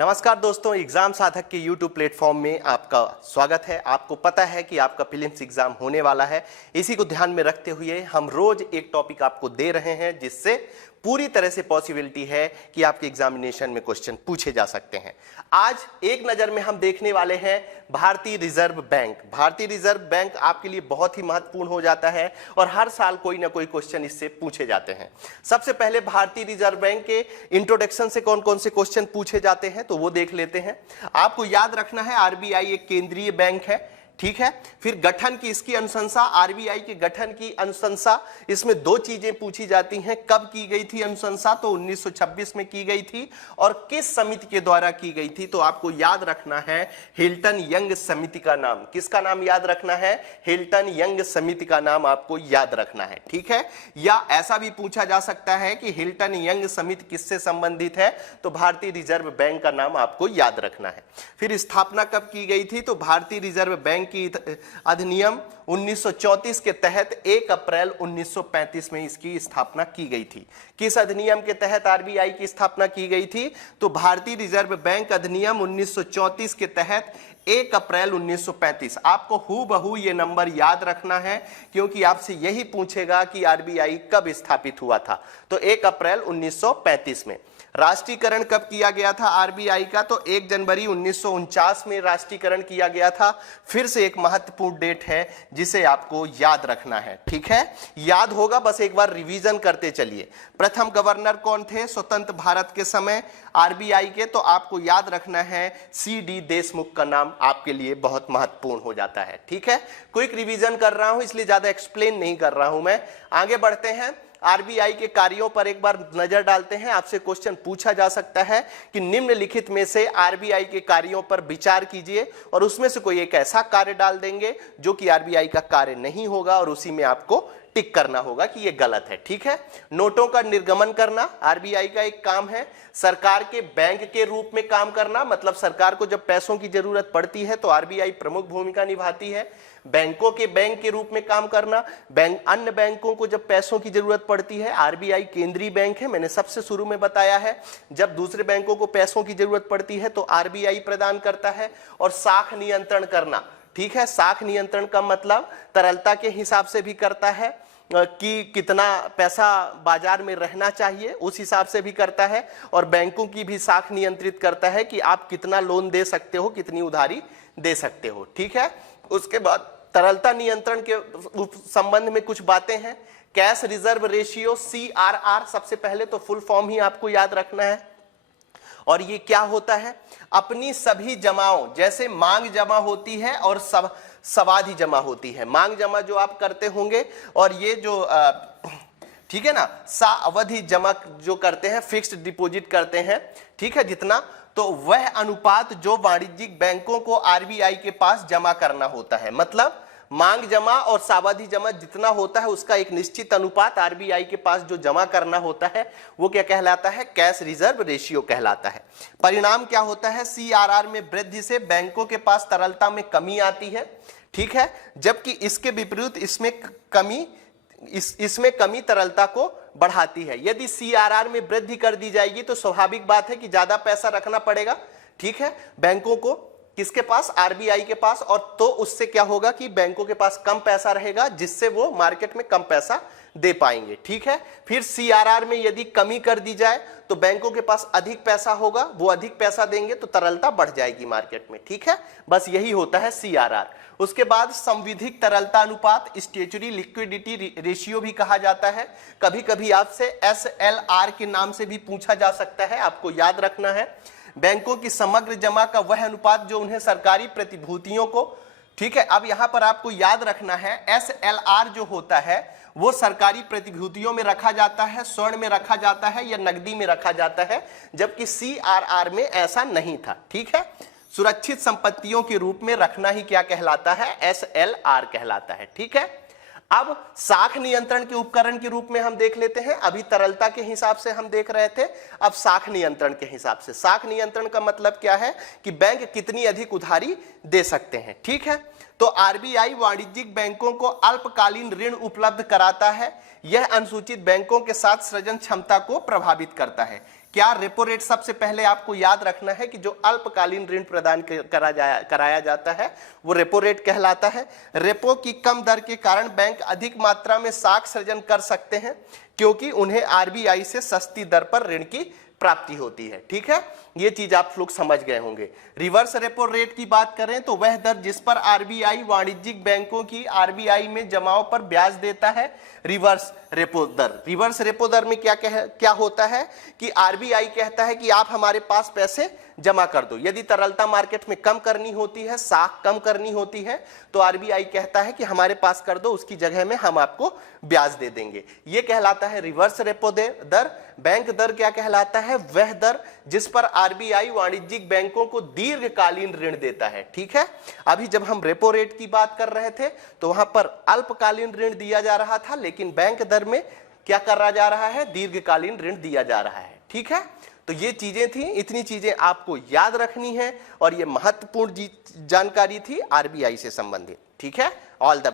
नमस्कार दोस्तों, एग्जाम साधक के YouTube प्लेटफॉर्म में आपका स्वागत है। आपको पता है कि आपका प्रीलिम्स एग्जाम होने वाला है। इसी को ध्यान में रखते हुए हम रोज एक टॉपिक आपको दे रहे हैं जिससे पूरी तरह से पॉसिबिलिटी है कि आपके एग्जामिनेशन में क्वेश्चन पूछे जा सकते हैं। आज एक नजर में हम देखने वाले हैं भारतीय रिजर्व बैंक। भारतीय रिजर्व बैंक आपके लिए बहुत ही महत्वपूर्ण हो जाता है और हर साल कोई ना कोई क्वेश्चन इससे पूछे जाते हैं। सबसे पहले भारतीय रिजर्व बैंक के इंट्रोडक्शन से कौन कौन से क्वेश्चन पूछे जाते हैं तो वो देख लेते हैं। आपको याद रखना है आरबीआई एक केंद्रीय बैंक है, ठीक है। फिर गठन की इसकी अनुशंसा, आरबीआई के गठन की अनुशंसा, इसमें दो चीजें पूछी जाती हैं। कब की गई थी अनुशंसा? तो 1926 में की गई थी। और किस समिति के द्वारा की गई थी? तो आपको याद रखना है हिल्टन यंग समिति का नाम। किसका नाम याद रखना है? हिल्टन यंग समिति का नाम आपको याद रखना है, ठीक है। या ऐसा भी पूछा जा सकता है कि हिल्टन यंग समिति किससे संबंधित है? तो भारतीय रिजर्व बैंक का नाम आपको याद रखना है। फिर स्थापना कब की गई थी? तो भारतीय रिजर्व बैंक की अधिनियम 1934 के तहत 1 अप्रैल 1935 में इसकी स्थापना की गई थी। किस अधिनियम के तहत आरबीआई की स्थापना की गई थी? तो भारतीय रिजर्व बैंक अधिनियम 1934 के तहत 1 अप्रैल 1935। आपको हूबहू ये नंबर याद रखना है क्योंकि आपसे यही पूछेगा कि आरबीआई कब स्थापित हुआ था। तो 1 अप्रैल 1935 में। राष्ट्रीयकरण कब किया गया था आरबीआई का? तो 1 जनवरी 1949 में राष्ट्रीयकरण किया गया था। फिर से एक महत्वपूर्ण डेट है जिसे आपको याद रखना है, ठीक है। याद होगा, बस एक बार रिवीजन करते चलिए। प्रथम गवर्नर कौन थे स्वतंत्र भारत के समय आरबीआई के? तो आपको याद रखना है सीडी देशमुख का नाम आपके लिए बहुत महत्वपूर्ण हो जाता है, ठीक है। क्विक रिवीजन कर रहा हूं इसलिए ज्यादा एक्सप्लेन नहीं कर रहा हूं मैं। आगे बढ़ते हैं, आरबीआई के कार्यों पर एक बार नजर डालते हैं। आपसे क्वेश्चन पूछा जा सकता है कि निम्नलिखित में से आरबीआई के कार्यों पर विचार कीजिए और उसमें से कोई एक ऐसा कार्य डाल देंगे जो कि आरबीआई का कार्य नहीं होगा और उसी में आपको टिक करना होगा कि ये गलत है, ठीक है। नोटों का निर्गमन करना आरबीआई का एक काम है। सरकार के बैंक के रूप में काम करना, मतलब सरकार को जब पैसों की जरूरत पड़ती है तो आरबीआई प्रमुख भूमिका निभाती है। बैंकों के बैंक के रूप में काम करना, अन्य बैंकों को जब पैसों की जरूरत पड़ती है, आरबीआई केंद्रीय बैंक है, मैंने सबसे शुरू में बताया है। जब दूसरे बैंकों को पैसों की जरूरत पड़ती है तो आरबीआई प्रदान करता है। और साख नियंत्रण करना, ठीक है। साख नियंत्रण का मतलब तरलता के हिसाब से भी करता है कि कितना पैसा बाजार में रहना चाहिए, उस हिसाब से भी करता है। और बैंकों की भी साख नियंत्रित करता है कि आप कितना लोन दे सकते हो, कितनी उधारी दे सकते हो, ठीक है। उसके बाद तरलता नियंत्रण के संबंध में कुछ बातें हैं। कैश रिजर्व रेशियो CRR, सबसे पहले तो फुल फॉर्म ही आपको याद रखना है। और ये क्या होता है? अपनी सभी जमाओं, जैसे मांग जमा होती है और सावधि जमा होती है। मांग जमा जो आप करते होंगे और ये जो ठीक है ना, सावधि जमा जो करते हैं, फिक्स्ड डिपॉजिट करते हैं, ठीक है, जितना, तो वह अनुपात जो वाणिज्यिक बैंकों को आरबीआई के पास जमा करना होता है। मतलब मांग जमा और सावधि जमा जितना होता है उसका एक निश्चित अनुपात आरबीआई के पास जो जमा करना होता है वो क्या कहलाता है? कैश रिजर्व रेशियो कहलाता है। परिणाम क्या होता है? CRR में वृद्धि से बैंकों के पास तरलता में कमी आती है, ठीक है। जबकि इसके विपरीत इसमें कमी तरलता को बढ़ाती है। यदि CRR में वृद्धि कर दी जाएगी तो स्वाभाविक बात है कि ज्यादा पैसा रखना पड़ेगा, ठीक है, बैंकों को। किसके पास? आरबीआई के पास। और तो उससे क्या होगा कि बैंकों के पास कम पैसा रहेगा जिससे वो मार्केट में कम पैसा दे पाएंगे, ठीक है। फिर CRR में यदि कमी कर दी जाए तो बैंकों के पास अधिक पैसा होगा, वो अधिक पैसा देंगे तो तरलता बढ़ जाएगी मार्केट में, ठीक है। बस यही होता है CRR। उसके बाद संविधिक तरलता अनुपात, स्टैच्यूटरी लिक्विडिटी रेशियो भी कहा जाता है। कभी कभी आपसे SLR के नाम से भी पूछा जा सकता है, आपको याद रखना है। बैंकों की समग्र जमा का वह अनुपात जो उन्हें सरकारी प्रतिभूतियों को, ठीक है। अब यहां पर आपको याद रखना है SLR जो होता है वो सरकारी प्रतिभूतियों में रखा जाता है, स्वर्ण में रखा जाता है या नकदी में रखा जाता है, जबकि CRR में ऐसा नहीं था, ठीक है। सुरक्षित संपत्तियों के रूप में रखना ही क्या कहलाता है? SLR कहलाता है, ठीक है। अब साख नियंत्रण के उपकरण के रूप में हम देख लेते हैं। अभी तरलता के हिसाब से हम देख रहे थे, अब साख नियंत्रण के हिसाब से। साख नियंत्रण का मतलब क्या है कि बैंक कितनी अधिक उधारी दे सकते हैं, ठीक है। तो आरबीआई वाणिज्यिक बैंकों को अल्पकालीन ऋण उपलब्ध कराता है। यह अनुसूचित बैंकों के साथ सृजन क्षमता को प्रभावित करता है। क्या रेपो रेट, सबसे पहले आपको याद रखना है कि जो अल्पकालीन ऋण प्रदान कराया जाता है वो रेपो रेट कहलाता है। रेपो की कम दर के कारण बैंक अधिक मात्रा में साख सृजन कर सकते हैं क्योंकि उन्हें आरबीआई से सस्ती दर पर ऋण की प्राप्ति होती है। ठीक है, ये चीज आप लोग समझ गए होंगे। रिवर्स रेपो रेट की बात करें तो वह दर जिस पर आरबीआई वाणिज्यिक बैंकों की आरबीआई में जमाओं पर ब्याज देता है, रिवर्स रेपो दर। रिवर्स रेपो दर में क्या होता है कि आरबीआई कहता है कि आप हमारे पास पैसे जमा कर दो। यदि तरलता मार्केट में कम करनी होती है, साख कम करनी होती है, तो आरबीआई कहता है कि हमारे पास कर दो, उसकी जगह में हम आपको ब्याज दे देंगे। यह कहलाता है रिवर्स रेपो दर। बैंक दर क्या कहलाता है? वह दर जिस पर आरबीआई वाणिज्यिक बैंकों को दीर्घकालीन ऋण देता है। ठीक है, अभी जब हम रेपो रेट की बात कर रहे थे तो वहां पर अल्पकालीन ऋण दिया जा रहा था, लेकिन बैंक दर में क्या करा जा रहा है? दीर्घकालीन ऋण दिया जा रहा है। ठीक है, तो ये चीजें थी, इतनी चीजें आपको याद रखनी है और ये महत्वपूर्ण जानकारी थी आरबीआई से संबंधित। ठीक है, ऑल द